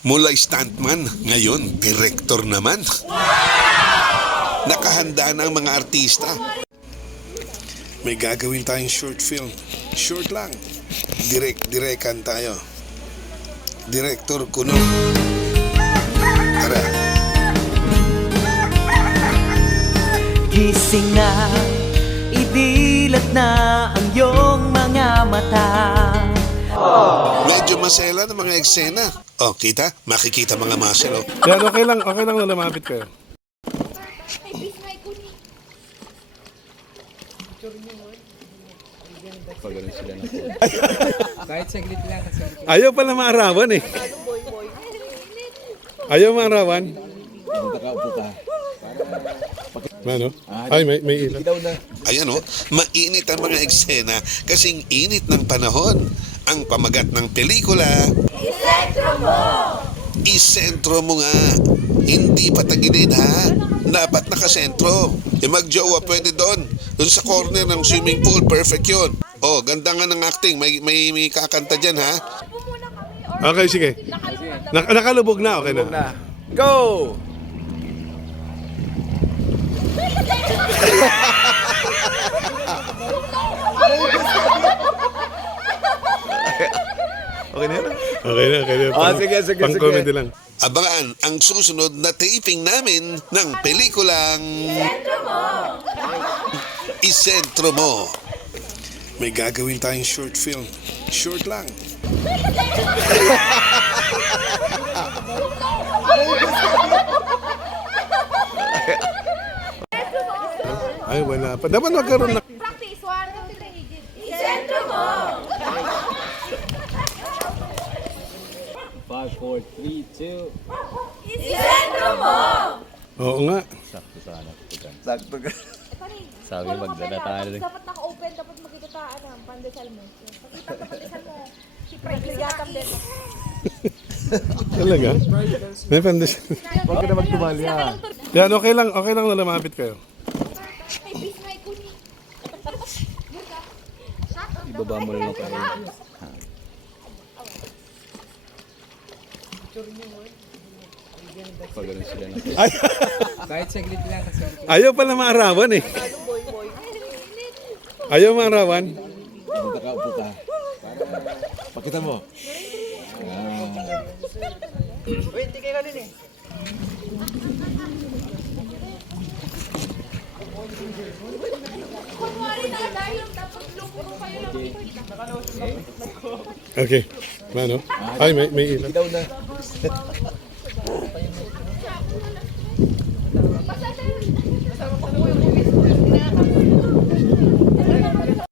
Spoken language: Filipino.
Mula stuntman, ngayon, director naman. Nakahanda na ang mga artista. May gagawin tayong short film. Short lang. Direct, direkan tayo. Director Kuno. Tara. Gising na, idilat na ang iyong mga mata Medyo masela ng mga eksena. Oh, kita? Makikita mga muscle, oh. Yan, okay lang, okay lang na lumapit kayo. Kahit saglit lang kasi. Ayaw pala maarawan eh. Ayaw maarawan. Ano? Ay, may, may ilan. Ayan oh, mainit ang mga eksena kasing init ng panahon. Ang pamagat ng pelikula, Isentro mo! Isentro mo nga. Hindi patagilid ha. Dapat nakasentro. E magjowa pwede doon. Doon sa corner ng swimming pool, perfect yun. Oh, ganda nga ng acting. May, may, may kakanta dyan ha. Okay, sige. Nak nakalubog na, okay na. Go! Okay na yun? Okay na, okay na. Ah, sige, sige, pang sige. comedy lang. Abangan ang susunod na taping namin ng pelikulang Isentro mo. May gagawin tayong short film. Short lang. Ay, wala pa. Dapat magkaroon na. Practice. One, two, three. Isentro mo! 5, 4, 3, 2. Isentro mo! Oo nga. Sakto ka. Sabi magdala tayo. Dapat naka-open, dapat magkikataan ang pandesal mo. Pakita mo pandesal mo. Nagligatang din. Talaga? May pandis. Huwag ka na magtumali ha. Yan, okay lang, okay lang na lumapit kayo. Ibaba mo lang kayo. Pag ganun sila na. Ay, Kahit saglit lang kasi. ayaw pala maarawan eh. Ayaw maarawan. Ka, upo ka. Pakita mo. Kunwari na dahil dapat lumuro kayo lang. Okay. Ano? Ay, may, may ilan. Daw na.